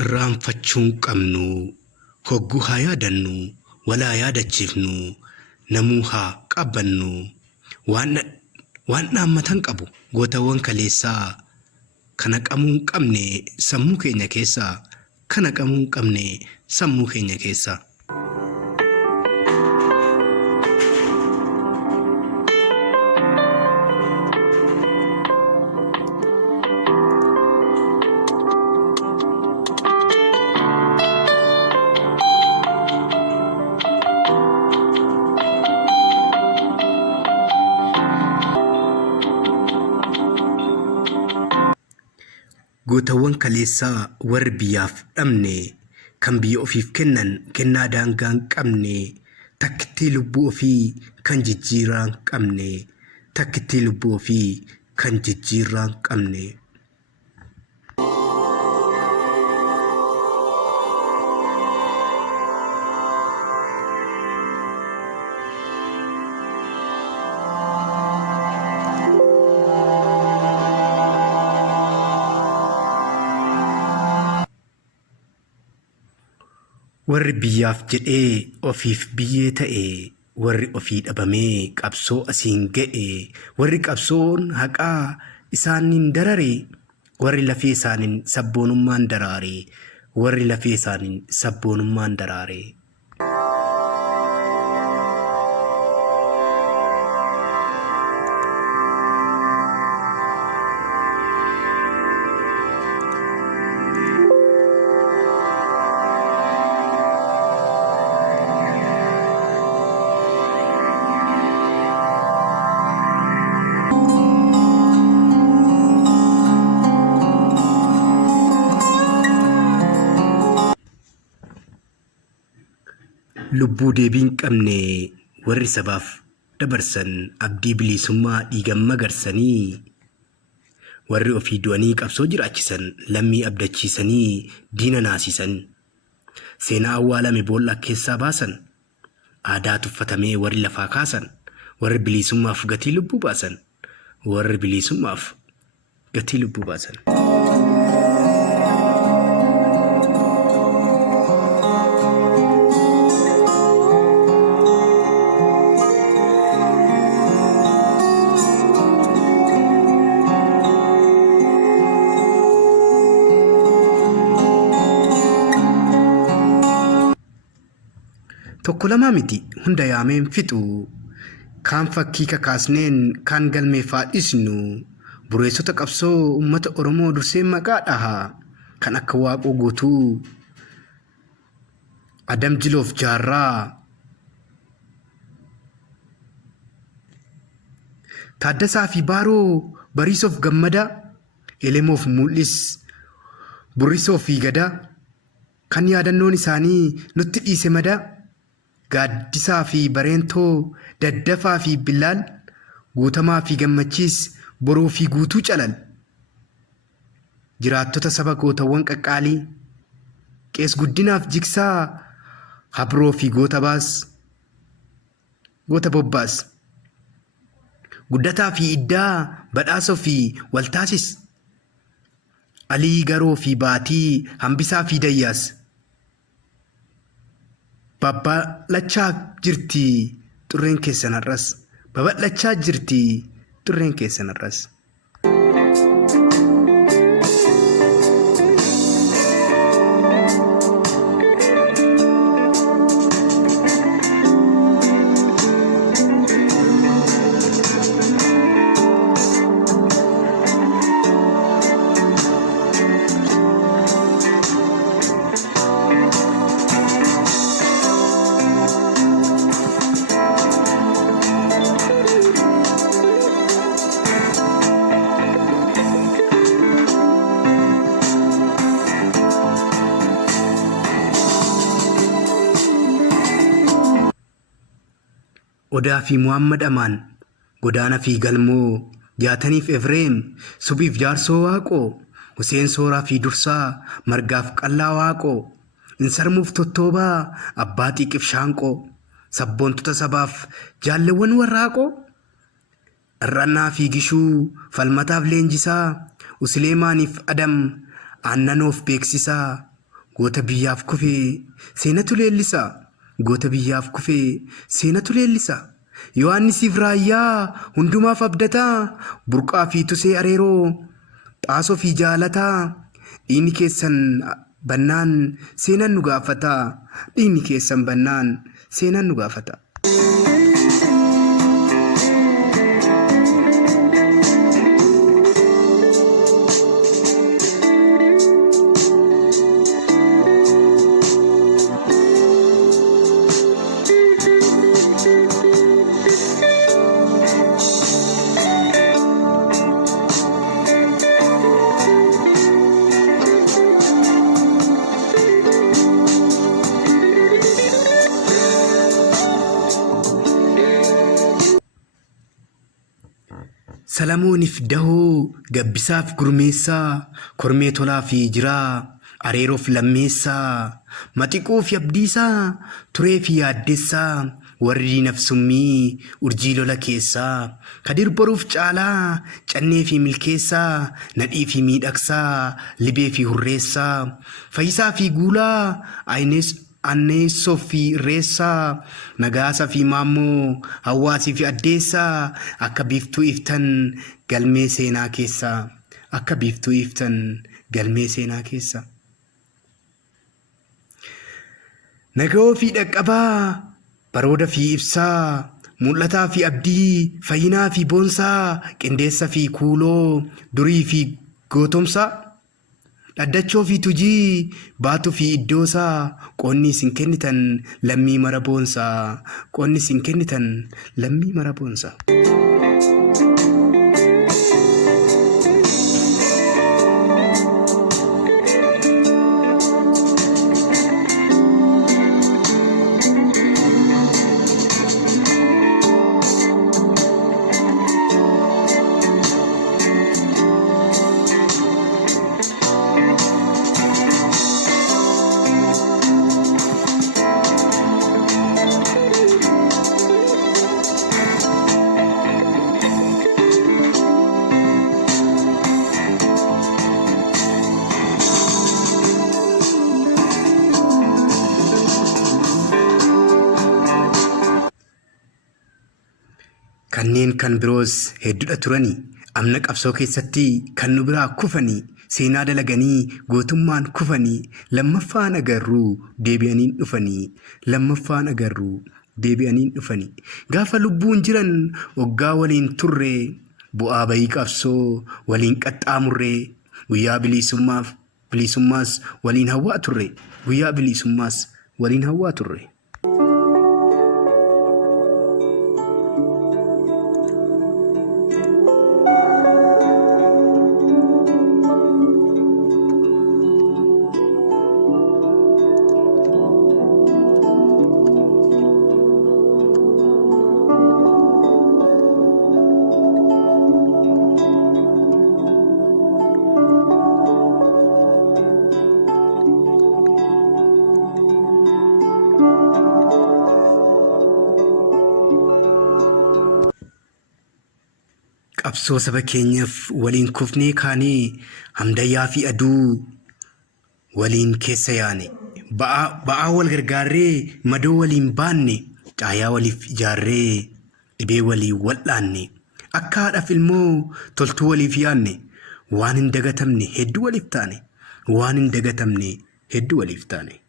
irraanfachuun qabnu hogguu haa yaadannu walaa yaadachiifnu namuu haa qabannu waan dhaammatan qabu gootawwan kaleessaa kana qamuun qabne sammuu keenya keessaa kana qamuun qabne sammuu keenya keessaa. Gootawwan kaleessaa warri biyyaaf dhabne kan biyya ofiif kennan kennaa daangaa hin qabne takkittii lubbuu ofii kan jijjiirraa hin qabne takkittii lubbuu ofii kan jijjiirraa hin qabne. Warri biyyaaf jedhee ofiif biyyee ta'e warri ofii dhabamee qabsoo asiin ga'e warri qabsoon haqaa isaaniin darare warri lafee isaaniin sabboonummaan daraare warri lafee isaaniin sabboonummaan daraare. Lubbuu deebii hin qabne warri sabaaf dabarsan abdii bilisummaa dhiigan magarsanii warri ofii du'anii qabsoo jiraachisan lammii abdachiisanii diina naasisan seenaa awwaalame boolla keessaa baasan aadaa tuffatamee warri lafaa kaasan warri bilisummaaf gatii lubbuu baasan warri bilisummaaf gatii lubbuu baasan. Tokko lama miti hunda yaameen fixu kaan fakkii kakaasneen kaan galmee faadhisnu bureessota qabsoo uummata Oromoo dursee maqaa dhaha kan akka Waaqoo Guutuu Adam Jiloof Jaarraa Taaddasaa fi Baaroo Bariisoof Gammadaa Elemoof Mul'is Burrisoo fi Gadaa kan yaadannoon isaanii nutti dhiise madaa Gaaddisaa fi Bareentoo Daddafaa fi Bilaal Guutamaa fi Gammachiis Boroo fi Guutuu Calal jiraattota saba gootawwan qaqqaalii Qees Guddinaaf Jigsaa Habroo fi Goota Bobbaas Guddataa fi Iddaa Badhaasoo fi Waltaasis Alii Garoo fi Baatii Hambisaa fi Dayyaas Babal'achaa jirti xurreen keessan har'as babal'achaa jirti xurreen keessan har'as. Odaa fi Muhammad Amaan Godaana fi Galmoo Jaataniif Efreem Subiif Jaarsoo Waaqoo Huseen Sooraa fi Dursaa Margaaf Qallaa Waaqoo Insarmuuf Tottoobaa Abbaa Xiiqiif Shaanqoo Sabboontota sabaaf jaalleewwan warraaqoo Irrannaa fi Gishuu Falmataaf Leenjisaa Usleemaaniif Adam Aannanoof Beeksisaa goota biyyaaf kufee seenatu leellisa. Goota biyyaaf kufee seenatu leellisa. Yohaannisiif raayyaa hundumaaf abdataa, burqaa fi tusee areeroo xaasoo fi jaalataa. Dhiigni keessan bannaan seenan nu gaafata. Dhiigni keessan bannaan seenan nu gaafata. Salamooniif dahoo, gabbisaaf gurmeessaa, kormee tolaa fi jiraa, areeroof lammeessaa, maxiqoo fi abdiisaa, turee fi yaaddeessaa, warri diinaf summii, urjii lola keessaa, kadir boruuf caalaa, cannee fi milkeessaa, nadhii fi miidhagsaa, libee fi hurreessaa, fayyisaa fi guulaa, anneessoo fi irreessaa, nagaasaa fi maammoo, hawaasii fi addeessaa, akka biiftuu iftan galmee seenaa keessaa. Akka biiftuu iftan galmee seenaa keessaa. Nagahoo fi dhaqqabaa, barooda fi ibsaa, mul'ataa fi abdii, fayyinaa fi boonsaa, qindeessa fi kuuloo, durii fi gootomsaa. Dhaddachoo fi tujii, baatuu fi iddoosaa, qoonni isin kennitan lammii mara boonsaa. Qoonni isin kennitan lammii mara boonsaa. Kanneen kan biroos hedduudha turanii, amna qabsoo keessatti kan nu biraa kufanii, seenaa dalaganii gootummaan kufanii, lammaffaan agarruu deebi'aniin dhufanii. Lammaffaan agarruu deebi'aniin dhufanii. Gaafa lubbuun jiran waggaa waliin turre, bu'aa bayii qabsoo waliin qaxxaamurre, guyyaa bilisummaas waliin hawwaa turre. Guyyaa bilisummaas waliin hawwaa turre. Qabsoo saba keenyaaf waliin kufnee kaanee, hamdayyaa fi aduu waliin keessa yaane. Ba'aa wal gargaarree madoo waliin baanne, caayaa waliif ijaarree dhibee waliin wal'aanne. Akka haadhaaf ilmoo toltuu waliif yaanne, waan hin dagatamne hedduu waliif taane. Waan hin dagatamne hedduu waliif taane.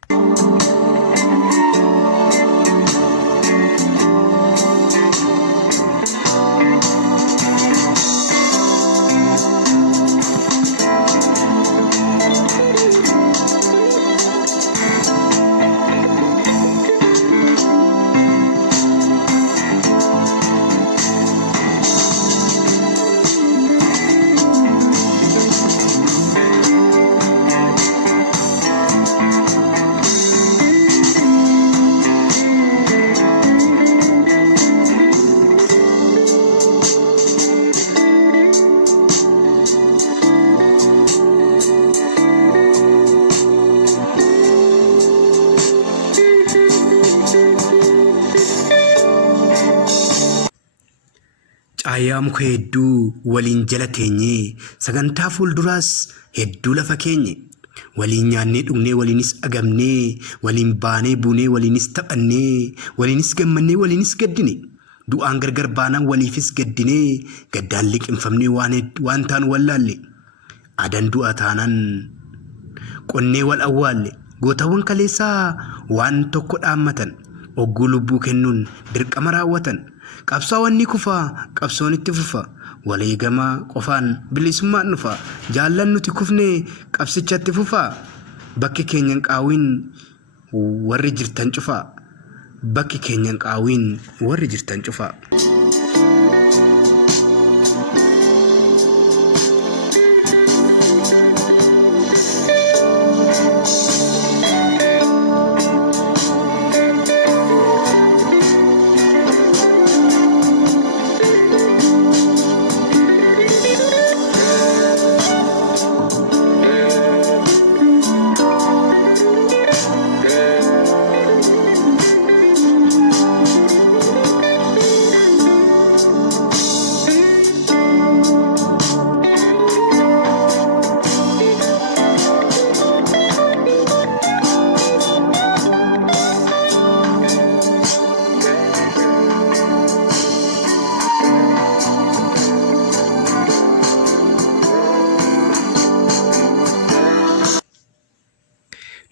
Caayaa muka hedduu waliin jala teenyee, sagantaa fuulduraas hedduu lafa keenye. waliin nyaannee dhugnee waliinis agamnee waliin baanee buunee waliinis taphannee waliinis gammannee waliinis gaddine du'aan gargar baanaan waliifis gaddinee gaddaan liqinfamnee waan taan wallaalle adan du'a taanaan qonnee wal awwaalle gootawwan kaleessaa waan tokko dhaammatan ogguu lubbuu kennuun dirqama raawwatan qabsaawwan ni kufaa qabsoon itti fufa waleegama qofaan bilisummaan dhufa jaallan nuti kufne qabsichatti fufa bakki keenyan qaawin warri jirtan cufa bakki keenyan qaawin warri jirtan cufa.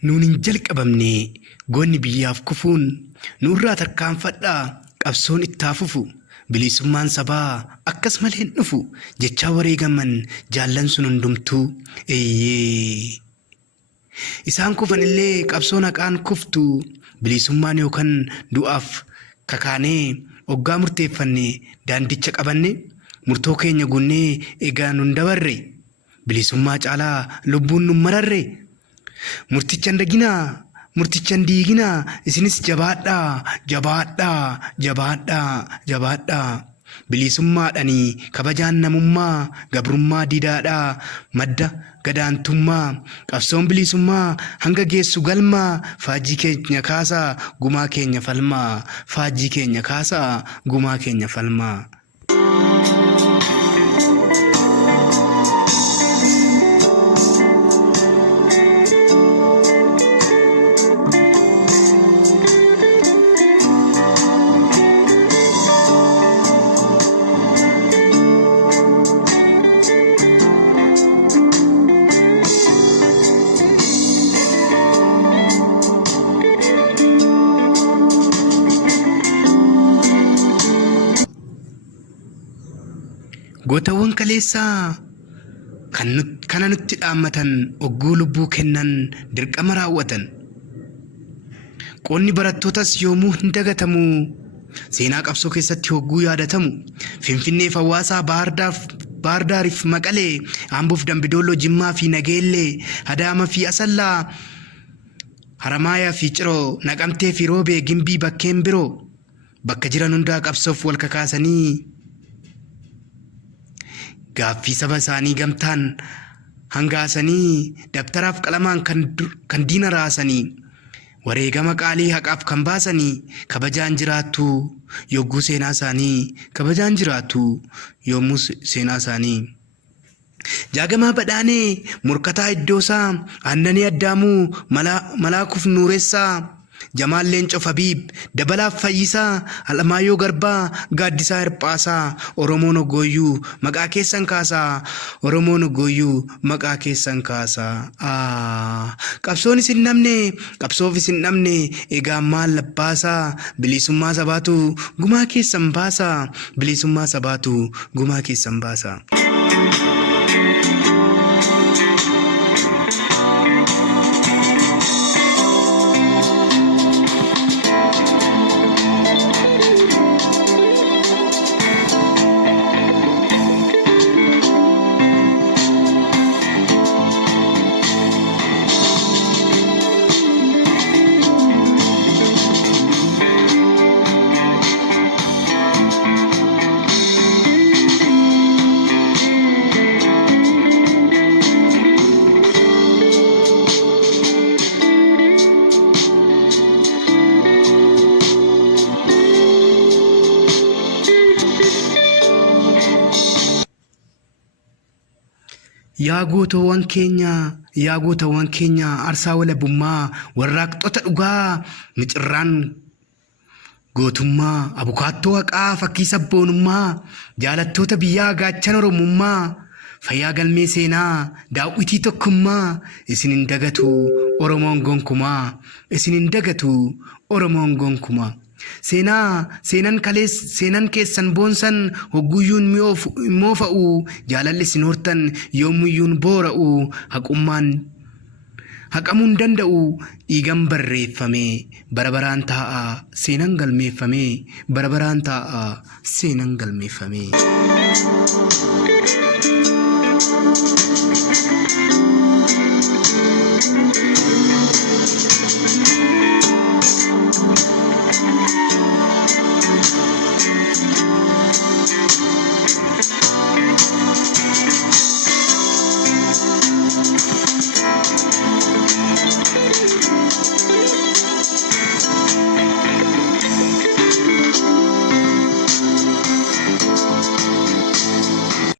Nuun jalqabamne goonni biyyaaf kufuun nurraa tarkaanfadhaa qabsoon itti fufu bilisummaan sabaa akkas malee hin dhufu jechaa wareegaman jaallan sun hundumtuu eeyyee isaan kufan illee qabsoon haqaan kuftu bilisummaan yookaan du'aaf kakaanee oggaa murteeffanne daandicha qabanne murtoo keenya gunnee egaa nun dabarre bilisummaa caalaa lubbuun nun mararre murtichan daginaa murtichan diiginaa isinis jabaadhaa jabaadhaa jabaadhaa jabaadhaa bilisummaadhanii kabajaan namummaa gabrummaa didaadhaa madda gadaantummaa qabsoon bilisummaa hanga geessu galmaa faajii keenya kaasaa gumaa keenya falmaa faajii keenya kaasaa gumaa keenya falmaa. Gootawwan kaleessaa kana nutti dhaammatan ogguu lubbuu kennan dirqama raawwatan qoonni barattootas yoomuu hin dagatamu seenaa qabsoo keessatti hogguu yaadatamu Finfinneef hawaasaa Baahir Daariif Maqalee Amboof Dambidooloo Jimmaa fi Nageellee Adaamaa fi Asallaa Haramaayaa fi Ciroo Naqamtee fi Roobee Gimbii bakkeen biroo bakka jiran hundaa qabsoof wal kakaasanii gaaffii saba isaanii gamtaan hangaasanii dabtaraaf qalamaan kan diina raasanii wareegama qaalii haqaaf kan baasanii kabajaan jiraattu yogguu seenaa isaanii kabajaan jiraattu yommuu seenaa isaanii. Jaagamaa Badhaanee Murkataa Iddoosaa Aannanii Addaamuu Malaakuuf Nuuressaa Jamaal Leencoo Fabiib Dabalaaf Fayyisaa Alamaayyoo Garbaa Gaaddisaa Hirphaasaa Oromoon Oggooyyuu maqaa keessan kaasaa Oromoon Oggooyyuu maqaa keessan kaasaa. Qabsoon isin namne qabsoof isin namne egaa maal labbaasaa bilisummaa sabaatu gumaa keessan baasaa bilisummaa sabaatu gumaa keessan baasaa. yaa gootawwan keenya aarsaa walabummaa warraaqxota dhugaa micirraan gootummaa abukaattoo haqaa fakkii sabboonummaa jaalattoota biyyaa gaachan oromummaa fayyaa galmee seenaa daawwitii tokkummaa isin hin dagatu oromoon gonkumaa isin hin dagatu oromoon gonkumaa seenan keessan boonsan hogguyyuun moofa'u jaalalli isin hortan yoomuyyuun boora'u haqamuun danda'u dhiigan barreeffame barabaraan taa'a seenan galmeeffame barabaraan taa'a seenan galmeeffame.